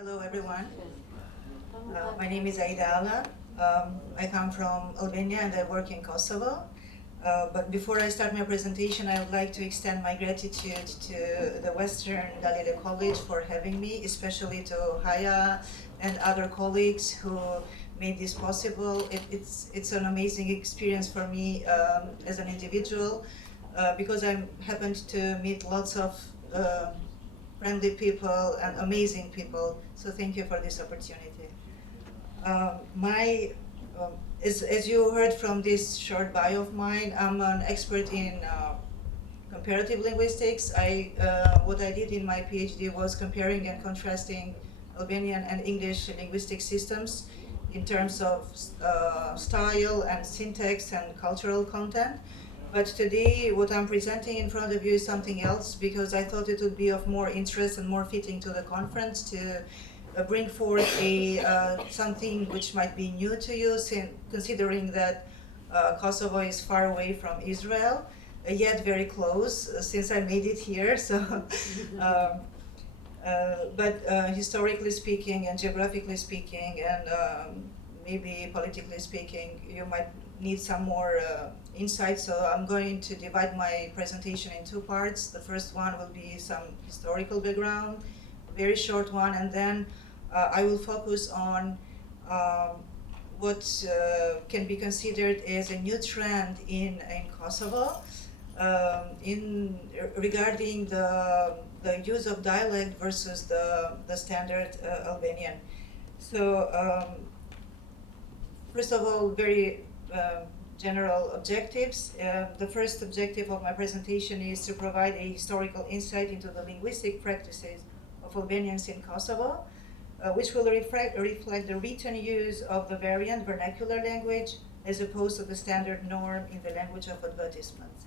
Hello, everyone. My name is Aida Alla. I come from Albania and I work in Kosovo. But before I start my presentation, I would like to extend my gratitude to the Western Galilee College for having me, especially to Haya and other colleagues who made this possible. It's an amazing experience for me as an individual because I happened to meet lots of friendly people and amazing people. So thank you for this opportunity. As you heard from this short bio of mine, I'm an expert in comparative linguistics. What I did in my PhD was comparing and contrasting Albanian and English linguistic systems in terms of style and syntax and cultural content. But today, what I'm presenting in front of you is something else, because I thought it would be of more interest and more fitting to the conference to bring forth something which might be new to you, considering that Kosovo is far away from Israel, yet very close, since I made it here. So, but historically speaking and geographically speaking and maybe politically speaking, you might need some more insight. So I'm going to divide my presentation in two parts. The first one will be some historical background, very short one, and then I will focus on what can be considered as a new trend in Kosovo regarding the use of dialect versus the standard Albanian. So first of all, very general objectives. The first objective of my presentation is to provide a historical insight into the linguistic practices of Albanians in Kosovo, which will reflect the written use of the variant vernacular language as opposed to the standard norm in the language of advertisements.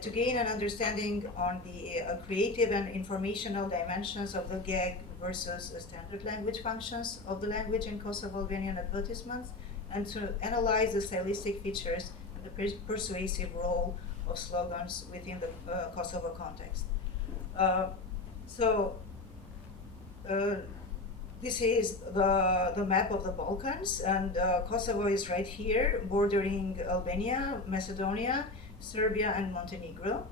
To gain an understanding on the creative and informational dimensions of the gag versus standard language functions of the language in Kosovo Albanian advertisements, and to analyze the stylistic features and the persuasive role of slogans within the Kosovo context. This is the map of the Balkans, and Kosovo is right here, bordering Albania, Macedonia, Serbia, and Montenegro.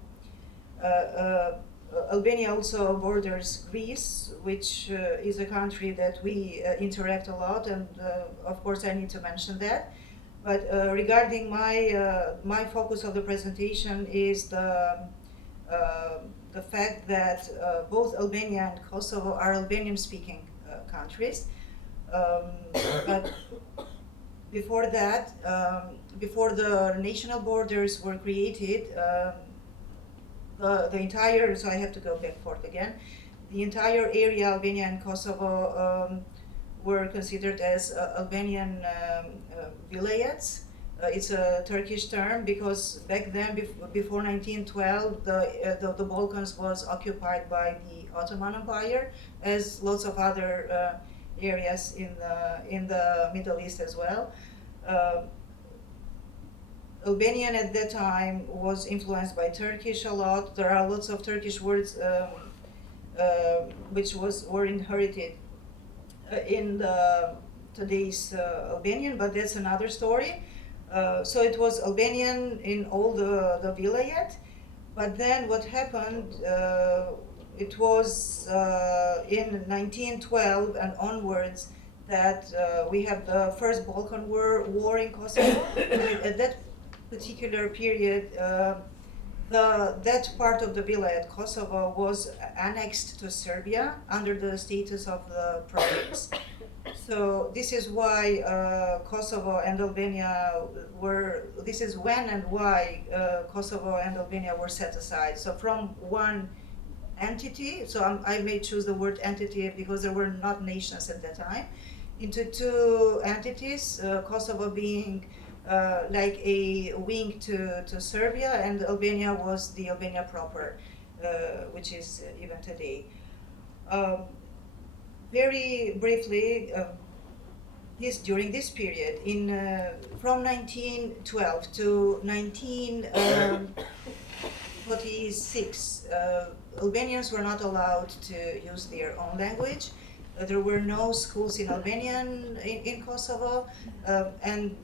Albania also borders Greece, which is a country that we interact a lot, and of course I need to mention that. But regarding my focus of the presentation is the fact that both Albania and Kosovo are Albanian-speaking countries. But before that, before the national borders were created, the entire, so I have to go back forth again, the entire area, Albania and Kosovo, were considered as Albanian vilayets. It's a Turkish term because back then, before 1912, the Balkans was occupied by the Ottoman Empire, as lots of other areas in the Middle East as well. Albanian at that time was influenced by Turkish a lot. There are lots of Turkish words which were inherited in today's Albanian, but that's another story. So it was Albanian in all the vilayet, but then what happened, it was in 1912 and onwards that we have the first Balkan war in Kosovo. At that particular period, that part of the vilayet, Kosovo, was annexed to Serbia under the status of the province. So this is why Kosovo and Albania this is when and why Kosovo and Albania were set aside. So from one entity, so I may choose the word entity because there were not nations at that time, into two entities, Kosovo being like a wing to Serbia, and Albania was the Albania proper, which is even today. Very briefly, during this period, from 1912 to 1946, Albanians were not allowed to use their own language, There were no schools in Albanian in Kosovo, and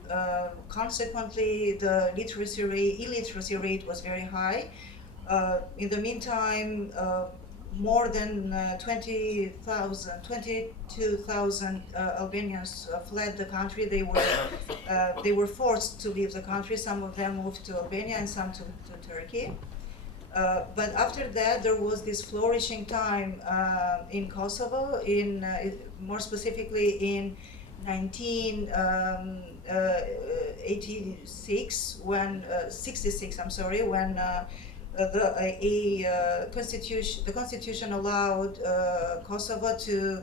consequently the illiteracy rate was very high. In the meantime, more than 22,000 Albanians fled the country. They were forced to leave the country. Some of them moved to Albania and some to Turkey. But after that, there was this flourishing time in Kosovo, more specifically in 1986, when 66. I'm sorry, when the constitution allowed Kosovo to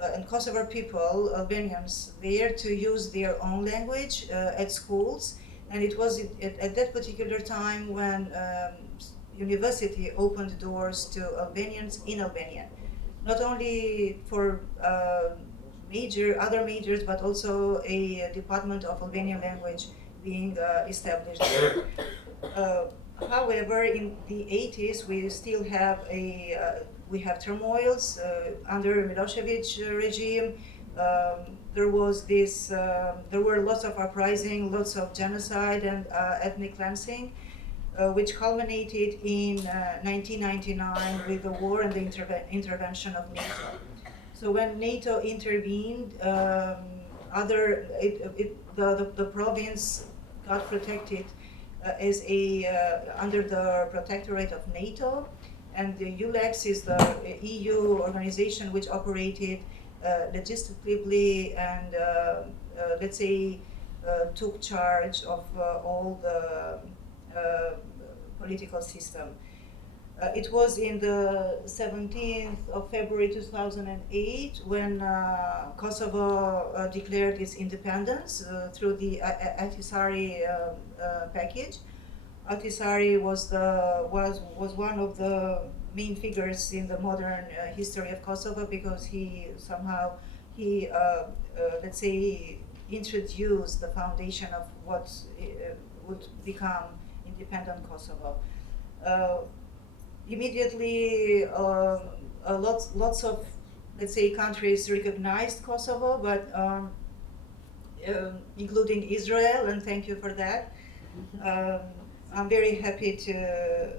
and Kosovo people, Albanians there, to use their own language at schools, and it was at that particular time when university opened doors to Albanians in Albanian, not only for other majors, but also a department of Albanian language being established there. However, in the 80s, we still have turmoils under Milosevic regime. There were lots of uprising, lots of genocide and ethnic cleansing, which culminated in 1999 with the war and the intervention of NATO. So when NATO intervened, the province got protected under the protectorate of NATO, and the ULEX is the EU organization which operated legislatively and took charge of all the political system. It was in the 17th of February 2008 when Kosovo declared its independence through the Ahtisaari package. Ahtisaari was one of the main figures in the modern history of Kosovo, because he introduced the foundation of what would become independent Kosovo. Immediately, lots of, countries recognized Kosovo, but including Israel, and thank you for that. I'm very happy to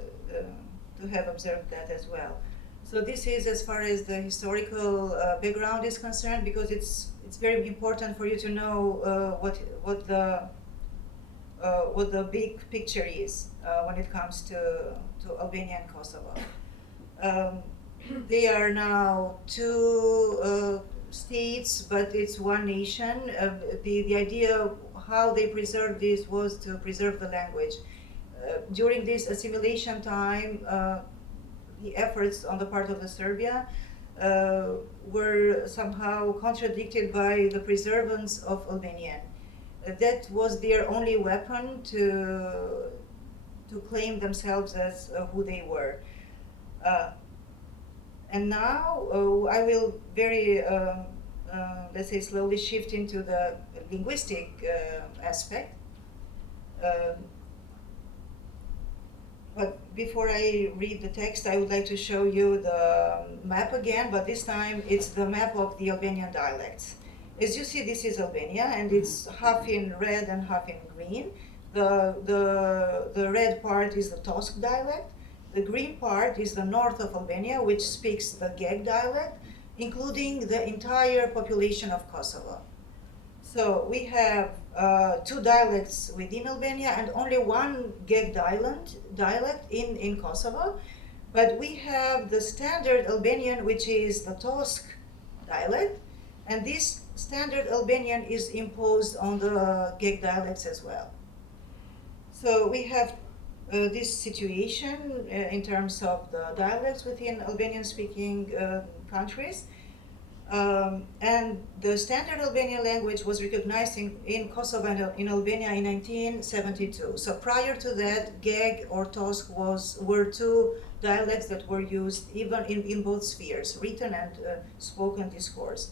have observed that as well. So this is as far as the historical background is concerned, because it's very important for you to know what the big picture is when it comes to Albania and Kosovo. They are now two states, but it's one nation. The idea of how they preserved this was to preserve the language. During this assimilation time, the efforts on the part of the Serbia were somehow contradicted by the preservance of Albanian. That was their only weapon to claim themselves as who they were. And now I will very, slowly shift into the linguistic aspect. But before I read the text, I would like to show you the map again, but this time it's the map of the Albanian dialects. As you see, this is Albania, and it's half in red and half in green. The red part is the Tosk dialect. The green part is the north of Albania, which speaks the Geg dialect, including the entire population of Kosovo. So we have two dialects within Albania and only one Geg dialect in Kosovo. But we have the standard Albanian, which is the Tosk dialect, and this standard Albanian is imposed on the Geg dialects as well. So we have this situation in terms of the dialects within Albanian-speaking countries. And the standard Albanian language was recognized in Kosovo and in Albania in 1972. So prior to that, Geg or Tosk were two dialects that were used even in both spheres, written and spoken discourse.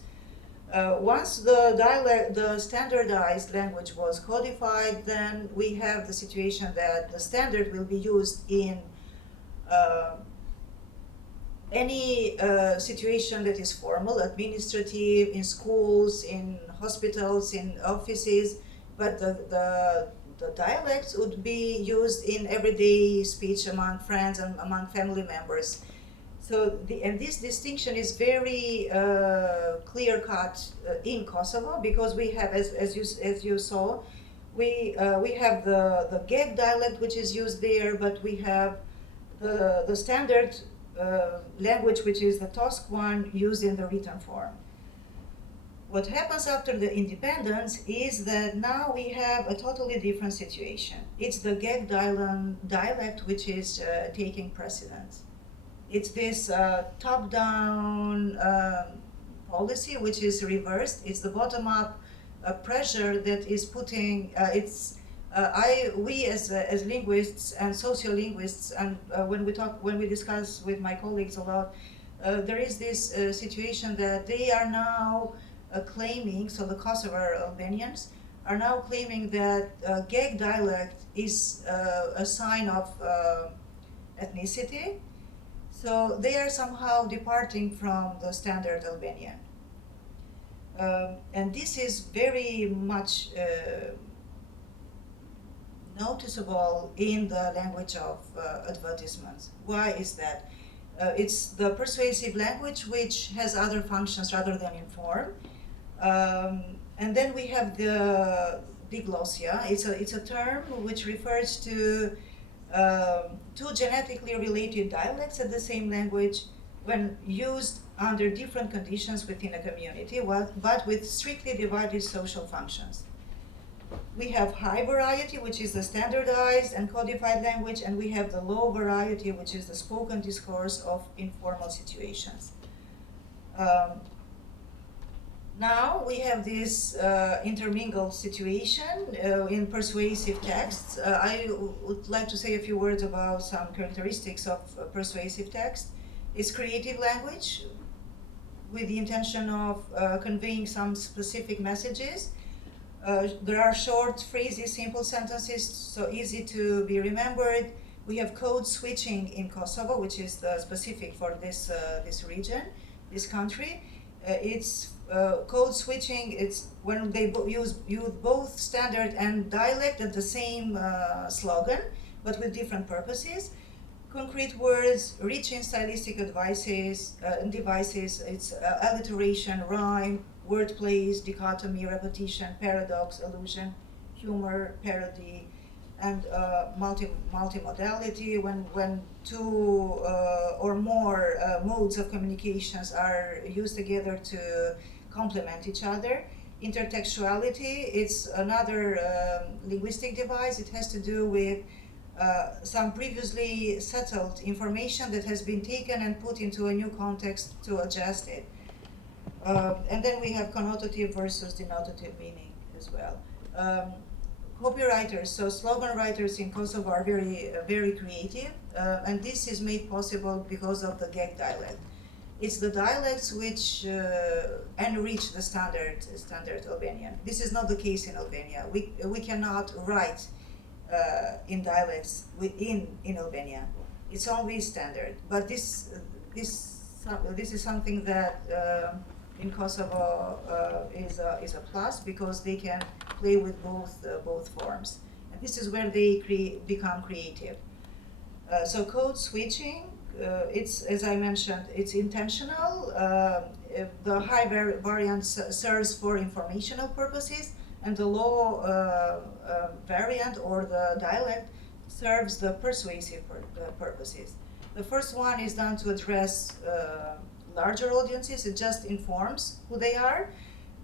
Once the standardized language was codified, then we have the situation that the standard will be used in any situation that is formal, administrative, in schools, in hospitals, in offices, but the dialects would be used in everyday speech among friends and among family members. So and this distinction is very clear cut in Kosovo, because we have, as you saw, we have the Geg dialect which is used there, but we have the standard language, which is the Tosk one, used in the written form. What happens after the independence is that now we have a totally different situation. It's the Geg dialect which is taking precedence. It's this top-down policy which is reversed. It's the bottom-up pressure that is putting we as linguists and sociolinguists, and when we discuss with my colleagues a lot, there is this situation that they are now claiming. So the Kosovo Albanians are now claiming that Geg dialect is a sign of ethnicity. So they are somehow departing from the standard Albanian. And this is very much noticeable in the language of advertisements. Why is that? It's the persuasive language which has other functions rather than inform. And then we have the diglossia. It's a term which refers to two genetically related dialects of the same language when used under different conditions within a community, but with strictly divided social functions. We have high variety, which is the standardized and codified language, and we have the low variety, which is the spoken discourse of informal situations. Now we have this intermingled situation in persuasive texts. I would like to say a few words about some characteristics of persuasive text. It's creative language with the intention of conveying some specific messages. There are short phrases, simple sentences, so easy to be remembered. We have code switching in Kosovo, which is specific for this region, this country. It's code switching. It's when they use both standard and dialect at the same slogan, but with different purposes. Concrete words, rich in stylistic devices. It's alliteration, rhyme, word plays, dichotomy, repetition, paradox, allusion, humor, parody, and multimodality. When two or more modes of communications are used together to complement each other. Intertextuality, it's another linguistic device. It has to do with some previously settled information that has been taken and put into a new context to adjust it. And then we have connotative versus denotative meaning as well. Copywriters, so slogan writers in Kosovo are very creative, and this is made possible because of the Geg dialect. It's the dialects which enrich the standard Albanian. This is not the case in Albania. We cannot write in dialects in Albania. It's always standard. But this is something that in Kosovo is a plus, because they can play with both forms. And this is where they become creative. So code switching, it's, as I mentioned, it's intentional. The high variant serves for informational purposes, and the low variant or the dialect serves the persuasive purposes. The first one is done to address larger audiences. It just informs who they are.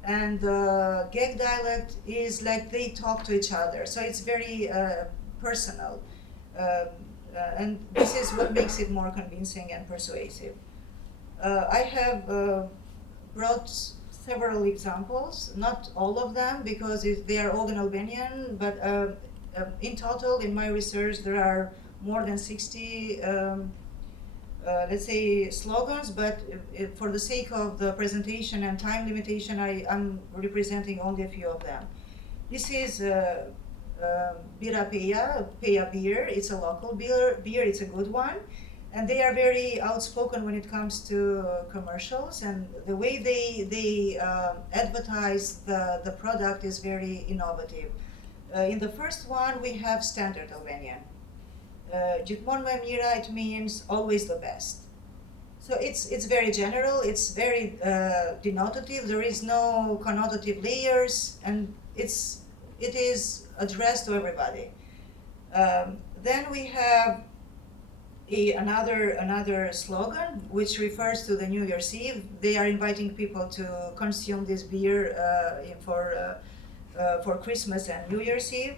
And the Geg dialect is like they talk to each other, so it's very personal. And this is what makes it more convincing and persuasive. I have brought several examples, not all of them because they are all in Albanian, but in total in my research there are more than 60 let's say slogans, but for the sake of the presentation and time limitation, I'm representing only a few of them. This is Bira Peja beer. It's a local beer. It's a good one. And they are very outspoken when it comes to commercials, and the way they advertise the product is very innovative. In the first one, we have standard Albanian. Gjithmonë më e mira, it means always the best. So it's very general, it's very denotative, there is no connotative layers, and it is addressed to everybody. Then we have another slogan which refers to the New Year's Eve. They are inviting people to consume this beer for Christmas and New Year's Eve.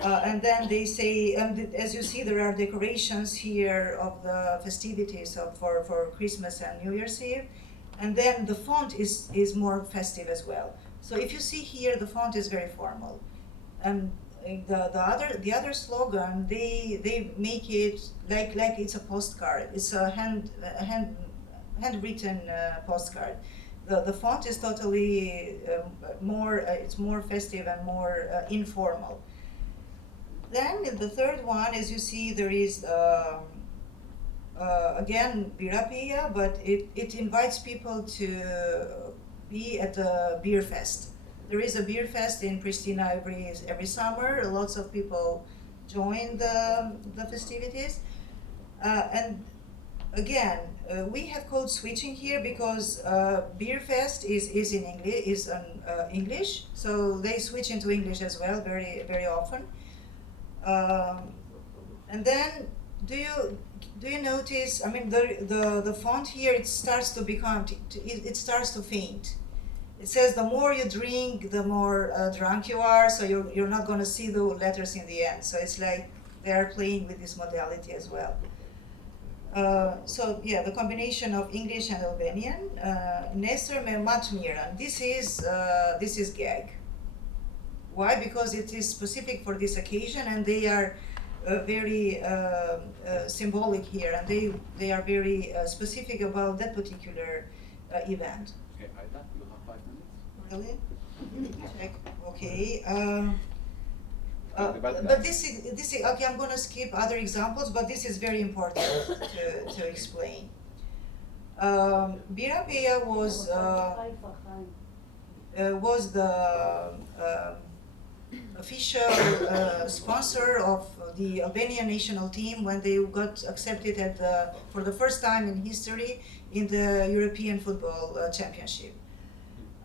And then they say, and as you see, there are decorations here of the festivities for Christmas and New Year's Eve. And then the font is more festive as well. So if you see here, the font is very formal. And the other slogan, they make it like it's a postcard. It's a handwritten postcard. The font is totally it's more festive and more informal. Then the third one, as you see, there is again birapia, but it invites people to be at a beer fest. There is a beer fest in Pristina every summer. Lots of people join the festivities, and again, we have code switching here because beer fest is in English, so they switch into English as well very often. And then do you notice? I mean, the font here, it starts to faint. It says the more you drink, the more drunk you are, so you're not going to see the letters in the end. So it's like they're playing with this modality as well. So yeah, the combination of English and Albanian. Nesër me më të mirën. This is gag. Why? Because it is specific for this occasion, and they are very symbolic here, and they are very specific about that particular event. Okay, Aida, you have 5 minutes. Really? Check. Okay. But this is okay. I'm going to skip other examples, but this is very important to explain. Birapia was the official sponsor of the Albanian national team when they got accepted for the first time in history in the European Football Championship.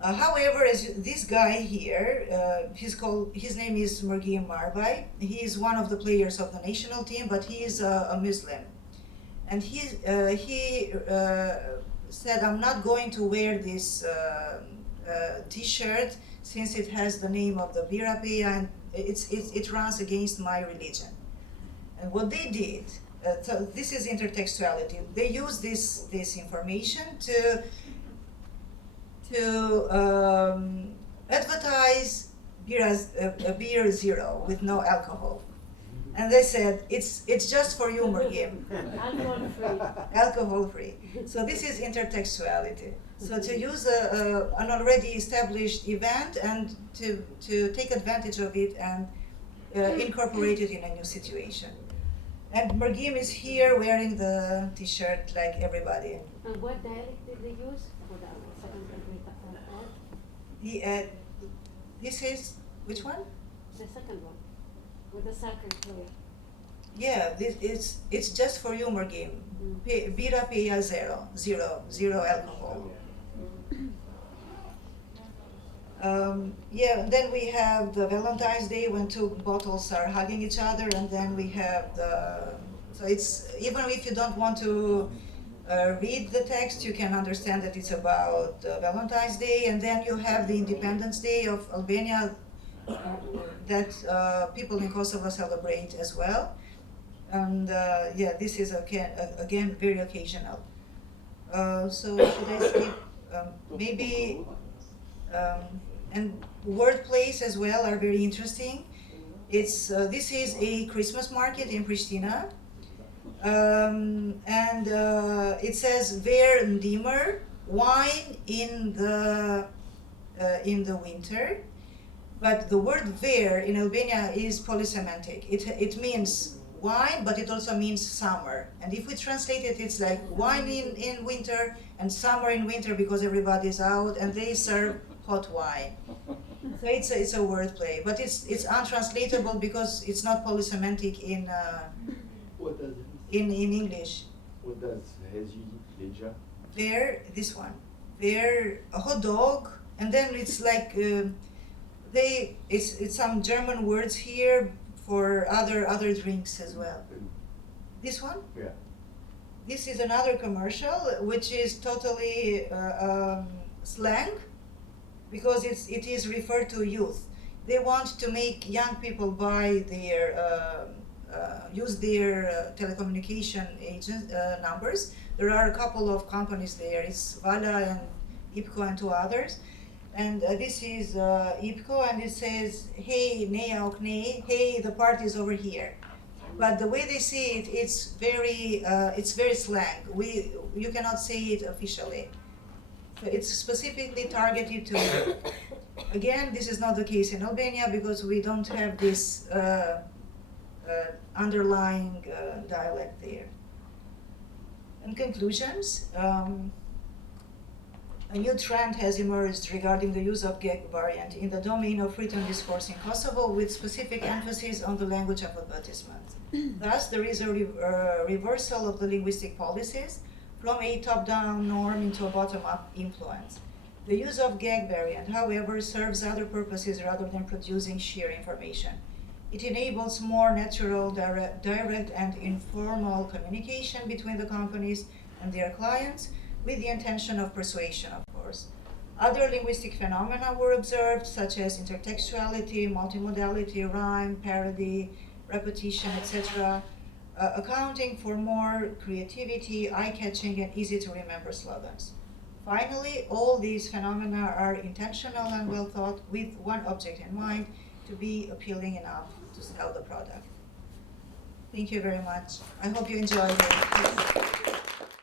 However, this guy here, his name is Mergim Marbay. He is one of the players of the national team, but he is a Muslim. And he said, I'm not going to wear this t-shirt since it has the name of the Birapia, and it runs against my religion. And what they did, so this is intertextuality. They use this information to advertise beer zero with no alcohol, and they said it's just for you, Mergim. Alcohol free. So this is intertextuality. So to use an already established event and to take advantage of it and incorporate it in a new situation. And Mergim is here wearing the t-shirt like everybody. And what dialect did they use for the second country? This is, which one? The second one, with the soccer player. Yeah, it's just for you, Mergim. Birapia zero alcohol. Yeah, then we have the Valentine's Day when two bottles are hugging each other, and then we have so it's, even if you don't want to read the text, you can understand that it's about Valentine's Day, and then you have the Independence Day of Albania that people in Kosovo celebrate as well. And yeah, this is again very occasional. So should I skip? Maybe, and wordplays as well are very interesting. This is a Christmas market in Pristina. And it says ver ndimer, wine in the winter, but the word ver in Albania is polysemantic. It means wine, but it also means summer. And if we translate it, it's like wine in winter and summer in winter because everybody's out and they serve hot wine. So it's a wordplay, but it's untranslatable because it's not polysemantic What does it in English. What does Hezi Leja? There, this one, there, a hot dog, and then it's like it's some German words here for other drinks as well. This one, Yeah. this is another commercial which is totally slang because it is referred to youth. They want to make young people buy their use their telecommunication agent numbers. There are a couple of companies there. It's Vala and IPCO and two others. And this is IPCO, and it says, "Hey, Nea Okne, hey, the party's over here." But the way they say it, it's very slang. You cannot say it officially. So it's specifically targeted to youth. Again, this is not the case in Albania because we don't have this underlying dialect there. In conclusions, a new trend has emerged regarding the use of Gag variant in the domain of written discourse in Kosovo with specific emphasis on the language of advertisement. Thus, there is a reversal of the linguistic policies from a top-down norm into a bottom-up influence. The use of Gag variant, however, serves other purposes rather than producing sheer information. It enables more natural, direct and informal communication between the companies and their clients with the intention of persuasion, of course. Other linguistic phenomena were observed, such as intertextuality, multimodality, rhyme, parody, repetition, etc., accounting for more creativity, eye-catching, and easy-to-remember slogans. Finally, all these phenomena are intentional and well thought with one object in mind, to be appealing enough to sell the product. Thank you very much. I hope you enjoyed it.